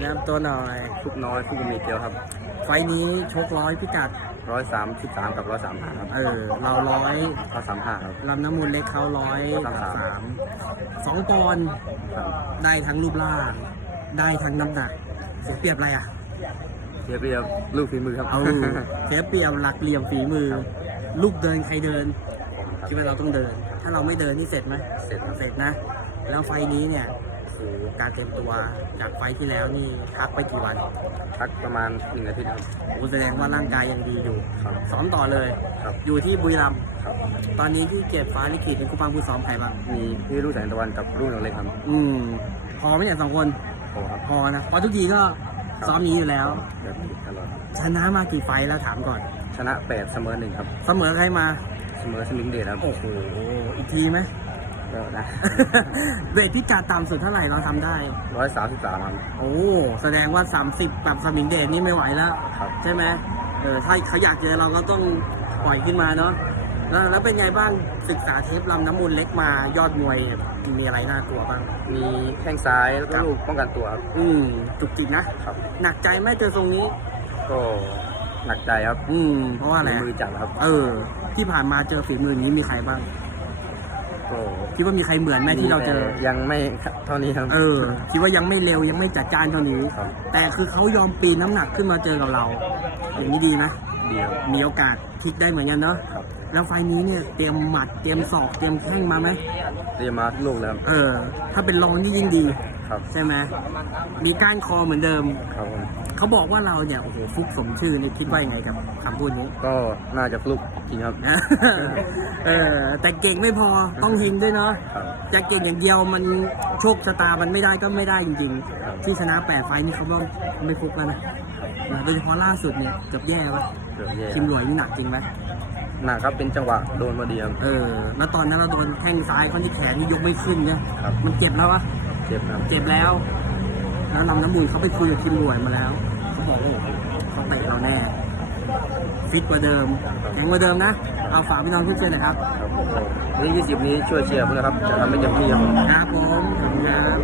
แนะนำตัวหน่อยทุกน้อยทุกมีเกียวครับ ไฟล์นี้ชกร้อยพิกัดร้อยสามสิบสามกับร้อยสามห้าครับเออเราร้อยร้อยสามห้าครับลำน้ำมูลเล็กเขาร้อยสามสามสามสองปอนด์ครับได้ทั้งรูปร่างได้ทั้งน้ำหนักเสียเปรียบอะไรอะเรียบเรียบลูกฝีมือครับเอาเสียเปรียบหลักเหลี่ยมฝีมือ ลูกเดินใครเดินคิดว่าเราต้องเดิน ถ้าเราไม่เดินนี่เสร็จไหมเสร็จครับเสร็จนะ แล้วไฟล์นี้เนี่ย โอ้โหการเตรียมตัวจากไฟล์ที่แล้วนี่พักไปกี่วันพักประมาณหนึ่งอาทิตย์ครับโอ้แสดงว่าร่างกายยังดีอยู่ครับซ้อมต่อเลยครับอยู่ที่บุรีรัมย์ครับตอนนี้ที่เกียรติฟ้าลิขิตเป็นคู่ปังผู้ซ้อมใครบ้างมีพี่รุ่งแสงตะวันกับรุ่งหลงเล็กครับอืมพอไหมเนี่ยสองคนโอ้ครับพอนะเพราะทุกทีก็ซ้อมนี้อยู่แล้วแบบนี้ตลอดชนะมากี่ไฟล์แล้วถามก่อน ชนะแปดเสมอหนึ่งครับเสมอใครมาเสมอสมิงเดชครับโอ้โหอีกทีไหม ก็นะเวทพิกัดต่ำสุดเท่าไหร่เราทำได้ ร้อยสามสิบสามครับ โอ้แสดงว่า 30แบบสมิงเดชนี่ไม่ไหวแล้ว ครับ ใช่ไหมเออถ้าเขาอยากเจอเราก็ต้องปล่อยขึ้นมาเนาะแล้วแล้วเป็นไงบ้างศึกษาเทปลำน้ำมูลเล็กมายอดมวยมีอะไรน่ากลัวบ้าง มีแข้งซ้ายแล้วก็ลูกป้องกันตัวครับ อืมจุกจิกนะ ครับ หนักใจไหมเจอทรงนี้ ก็หนักใจครับอืมเพราะว่าอะไรมือจับครับ เออ ที่ผ่านมาเจอฝีมืออย่างนี้มีใครบ้าง ก็คิดว่ามีใครเหมือนไหมที่เราเจอ ยังไม่เท่านี้ครับ เออ คิดว่ายังไม่เร็วยังไม่จัดจ้านเท่านี้ครับแต่คือเขายอมปีนน้ำหนักขึ้นมาเจอกับเรา อย่างนี้ดีนะ เดียว มีโอกาสพลิกได้เหมือนกันเนาะ ครับ แล้วไฟล์นี้เนี่ยเตรียมหมัดเตรียมศอกเตรียมแข้งมาไหมเตรียมมาทุกลูกแล้วครับ เออ ถ้าเป็นรองนี่ยิ่งดี ครับใช่ไหมมีก้านคอเหมือนเดิม ครับผมเขาบอกว่าเราเนี่ยโอ้โหฟุกสมชื่อนี่คิดว่ายังไงกับคำพูดนี้ ก็น่าจะฟลุกจริงครับ เออแต่เก่งไม่พอต้องยิงด้วยเนาะครับจะเก่งอย่างเดียวมันโชคชะตามันไม่ได้ก็ไม่ได้จริงครับๆที่ชนะแปดไฟล์นี่เขาว่าไม่ฟุกแล้วนะโดยเฉพาะล่าสุดเนี่ยเกือบแย่แล้วเกือบแย่คิมหลวยนี่หนักจริงไหมหนักครับเป็นจังหวะโดนมาดีครับเออ แล้วตอนนั้นเราโดนแข้งซ้ายเขาที่แขนนี่ยกไม่ขึ้นเนี่ยครับมันเจ็บแล้ววะ เจ็บครับ เจ็บแล้ว แล้วลำน้ำมูลเขาไปคุยกับคิมหลวยมาแล้ว เขาบอกโอ้โหเขาเตะเราแน่ ฟิตกว่าเดิมแข็งกว่าเดิมนะ เอาฝากพี่น้องเพื่อนๆหนะครับครับก็วันที่20 นี้ช่วยเชียร์เพื่อนครับ จะทำให้เต็มที่ครับผม ครับผมขอบคุณครับ